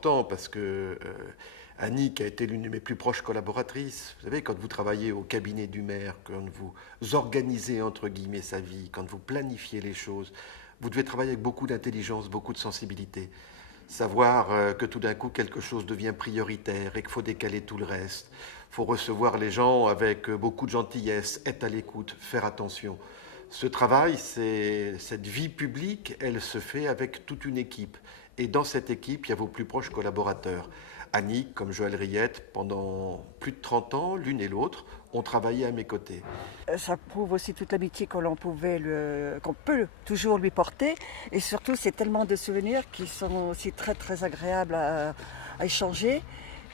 important parce que Annick a été l'une de mes plus proches collaboratrices. Vous savez, quand vous travaillez au cabinet du maire, quand vous organisez entre guillemets sa vie, quand vous planifiez les choses, vous devez travailler avec beaucoup d'intelligence, beaucoup de sensibilité. Savoir que tout d'un coup quelque chose devient prioritaire et qu'il faut décaler tout le reste. Il faut recevoir les gens avec beaucoup de gentillesse, être à l'écoute, faire attention. Ce travail, cette vie publique, elle se fait avec toute une équipe. Et dans cette équipe, il y a vos plus proches collaborateurs. Annick, comme Joël Riette, pendant plus de 30 ans, l'une et l'autre, ont travaillé à mes côtés. Ça prouve aussi toute l'amitié qu'on peut toujours lui porter. Et surtout, c'est tellement de souvenirs qui sont aussi très très agréables à échanger.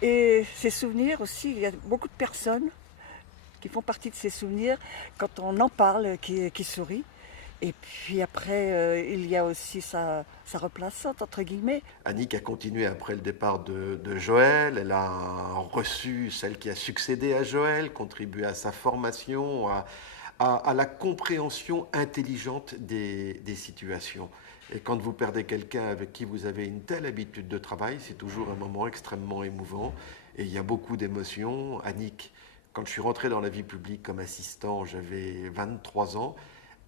Et ces souvenirs aussi, il y a beaucoup de personnes qui font partie de ces souvenirs quand on en parle, qui sourient. Et puis après, il y a aussi sa remplaçante, entre guillemets. Annick a continué après le départ de Joël. Elle a reçu celle qui a succédé à Joël, contribué à sa formation, à la compréhension intelligente des situations. Et quand vous perdez quelqu'un avec qui vous avez une telle habitude de travail, c'est toujours un moment extrêmement émouvant. Et il y a beaucoup d'émotions. Annick, quand je suis rentré dans la vie publique comme assistant, j'avais 23 ans.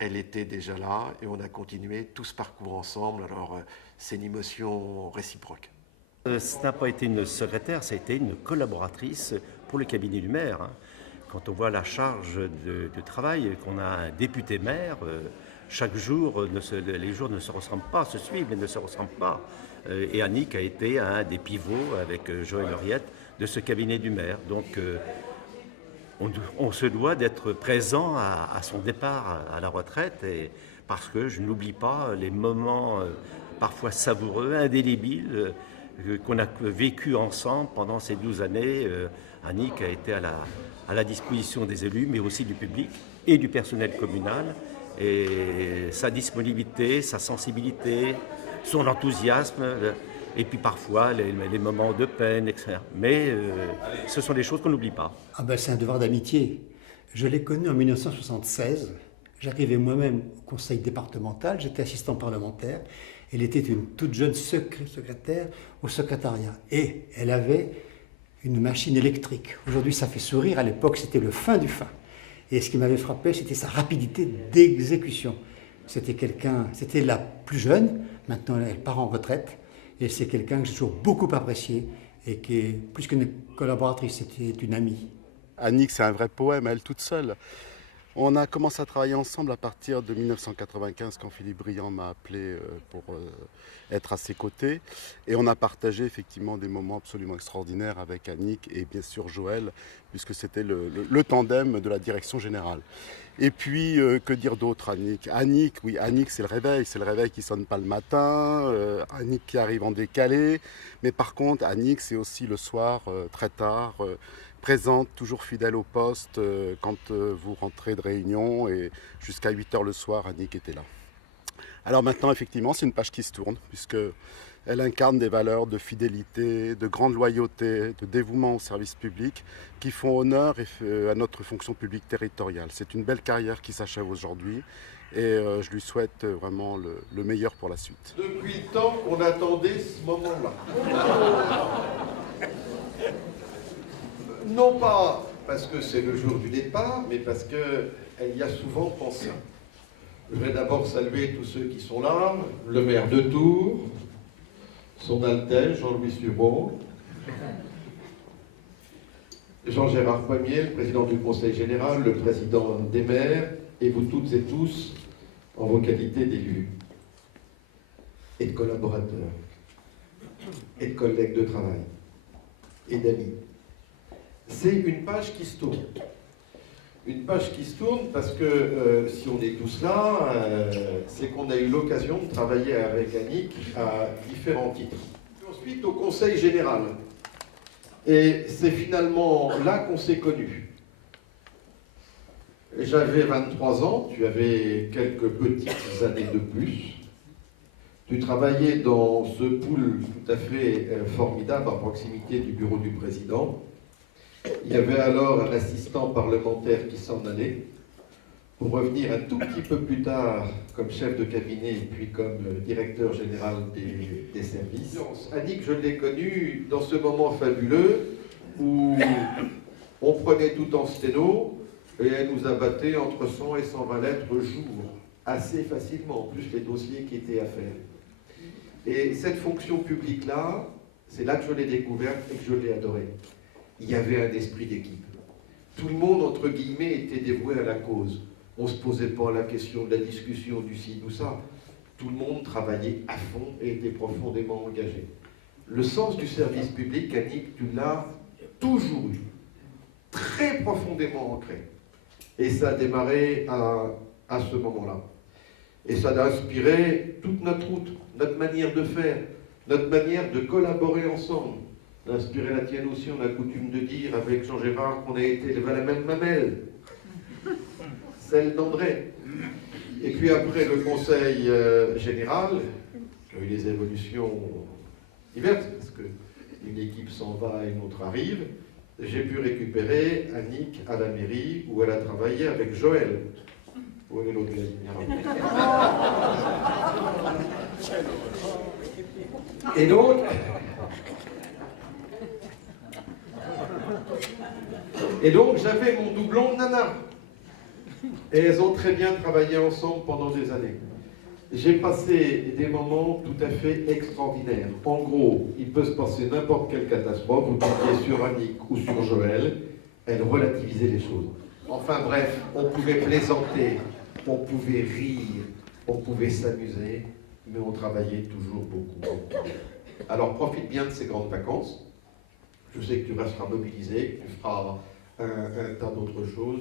Elle était déjà là et on a continué tout ce parcours ensemble. Alors, c'est une émotion réciproque. Ce n'a pas été une secrétaire, ça a été une collaboratrice pour le cabinet du maire. Quand on voit la charge de travail, qu'on a un député maire, chaque jour, les jours ne se ressemblent pas, se suivent mais ne se ressemblent pas. Et Annick a été un des pivots avec Joël Riette de ce cabinet du maire. Donc, on se doit d'être présent à son départ à la retraite, parce que je n'oublie pas les moments parfois savoureux, indélébiles, qu'on a vécu ensemble pendant ces 12 années. Annick a été à la disposition des élus, mais aussi du public et du personnel communal. Et sa disponibilité, sa sensibilité, son enthousiasme, et puis parfois les moments de peine, etc. Mais ce sont des choses qu'on n'oublie pas. Ah ben, c'est un devoir d'amitié. Je l'ai connue en 1976. J'arrivais moi-même au conseil départemental, j'étais assistant parlementaire. Elle était une toute jeune secrétaire au secrétariat. Et elle avait une machine électrique. Aujourd'hui, ça fait sourire. À l'époque, c'était le fin du fin. Et ce qui m'avait frappé, c'était sa rapidité d'exécution. C'était la plus jeune. Maintenant, elle part en retraite. Et c'est quelqu'un que j'ai toujours beaucoup apprécié et qui est plus qu'une collaboratrice, c'était une amie. Annick, c'est un vrai poème, elle toute seule. On a commencé à travailler ensemble à partir de 1995 quand Philippe Briand m'a appelé pour être à ses côtés. Et on a partagé effectivement des moments absolument extraordinaires avec Annick et bien sûr Joël, puisque c'était le tandem de la direction générale. Et puis, que dire d'autre, Annick? Oui, Annick, c'est le réveil qui sonne pas le matin, Annick qui arrive en décalé. Mais par contre, Annick, c'est aussi le soir, très tard, présente, toujours fidèle au poste quand vous rentrez de réunion, et jusqu'à 8h le soir, Annick était là. Alors maintenant, effectivement, c'est une page qui se tourne, puisqu'elle incarne des valeurs de fidélité, de grande loyauté, de dévouement au service public qui font honneur à notre fonction publique territoriale. C'est une belle carrière qui s'achève aujourd'hui et je lui souhaite vraiment le meilleur pour la suite. Depuis le temps qu'on attendait ce moment-là. Non pas parce que c'est le jour du départ, mais parce qu'elle y a souvent pensé. Je vais d'abord saluer tous ceux qui sont là, le maire de Tours, son Altesse Jean-Louis Subot, Jean-Gérard Poimier, le président du Conseil général, le président des maires, et vous toutes et tous en vos qualités d'élus et de collaborateurs, et de collègues de travail, et d'amis. C'est une page qui se tourne. Une page qui se tourne parce que si on est tous là, c'est qu'on a eu l'occasion de travailler avec Annick à différents titres. Ensuite au Conseil général. Et c'est finalement là qu'on s'est connus. J'avais 23 ans, tu avais quelques petites années de plus. Tu travaillais dans ce pool tout à fait formidable à proximité du bureau du président. Il y avait alors un assistant parlementaire qui s'en allait. pour revenir un tout petit peu plus tard comme chef de cabinet et puis comme directeur général des services. Annick, je l'ai connue dans ce moment fabuleux où on prenait tout en sténo et elle nous abattait entre 100 et 120 lettres jour, assez facilement, en plus les dossiers qui étaient à faire. Et cette fonction publique-là, c'est là que je l'ai découverte et que je l'ai adorée. Il y avait un esprit d'équipe. Tout le monde, entre guillemets, était dévoué à la cause. On ne se posait pas la question de la discussion du ci ou ça. Tout le monde travaillait à fond et était profondément engagé. Le sens du service public, Annick, tu l'as toujours eu, très profondément ancré. Et ça a démarré à ce moment-là. Et ça a inspiré toute notre route, notre manière de faire, notre manière de collaborer ensemble. Ça a inspiré la tienne aussi, on a coutume de dire avec Jean Gérard qu'on a été élevés à la même mamelle, celle d'André. Et puis après le conseil général, qui a eu des évolutions diverses, parce qu'une équipe s'en va et une autre arrive, j'ai pu récupérer Annick à la mairie où elle a travaillé avec Joël. Où est l'autre gars? Et donc j'avais mon doublon Nana. Et elles ont très bien travaillé ensemble pendant des années. J'ai passé des moments tout à fait extraordinaires. En gros, il peut se passer n'importe quelle catastrophe, vous tombez sur Annick ou sur Joël, elles relativisaient les choses. Enfin bref, on pouvait plaisanter, on pouvait rire, on pouvait s'amuser, mais on travaillait toujours beaucoup. Alors profite bien de ces grandes vacances. Je sais que tu resteras mobilisé, que tu feras un tas d'autres choses.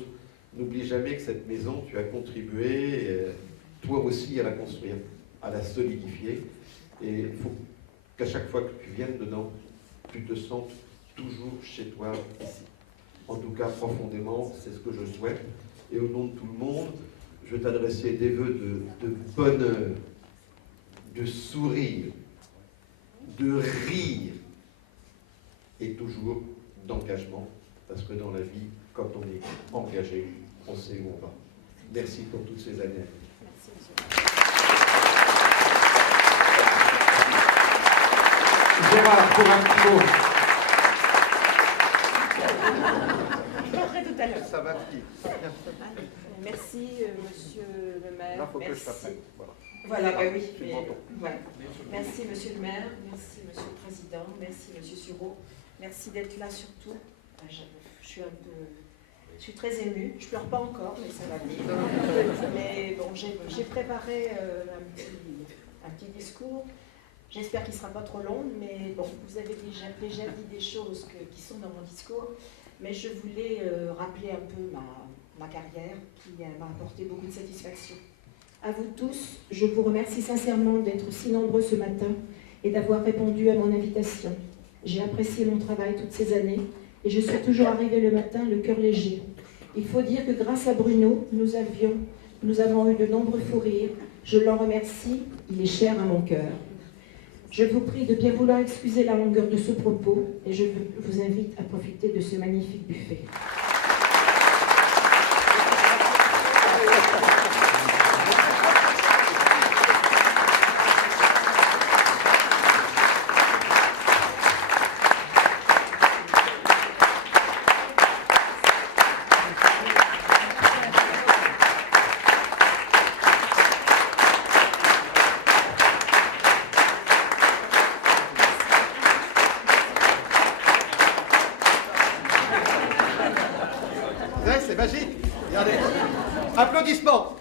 N'oublie jamais que cette maison, tu as contribué, toi aussi, à la construire, à la solidifier. Et il faut qu'à chaque fois que tu viennes dedans, tu te sentes toujours chez toi ici. En tout cas, profondément, c'est ce que je souhaite. Et au nom de tout le monde, je vais t'adresser des vœux de bonheur, de sourire, de rire, et toujours d'engagement. Parce que dans la vie, quand on est engagé, on sait où on va. Merci pour toutes ces années. Merci, monsieur. Gérard, pour un petit mot. Je rentrerai tout à l'heure. Ça va, petit. Merci, monsieur le maire. Là, il faut que je Merci. t'appelle. Voilà. Voilà, bah oui. Tu mais, m'entends. voilà. Merci, monsieur le maire. Merci, monsieur le président. Merci, monsieur Sureau. Merci d'être là surtout. Je suis très émue. Je pleure pas encore, mais ça va venir. Mais bon, j'ai préparé un petit discours. J'espère qu'il ne sera pas trop long, mais bon, vous avez déjà dit des choses qui sont dans mon discours. Mais je voulais rappeler un peu ma carrière qui m'a apporté beaucoup de satisfaction. À vous tous, je vous remercie sincèrement d'être si nombreux ce matin et d'avoir répondu à mon invitation. J'ai apprécié mon travail toutes ces années et je suis toujours arrivée le matin le cœur léger. Il faut dire que grâce à Bruno, nous avons eu de nombreux fous rires. Je l'en remercie, il est cher à mon cœur. Je vous prie de bien vouloir excuser la longueur de ce propos et je vous invite à profiter de ce magnifique buffet. C'est magique. Regardez. Applaudissements.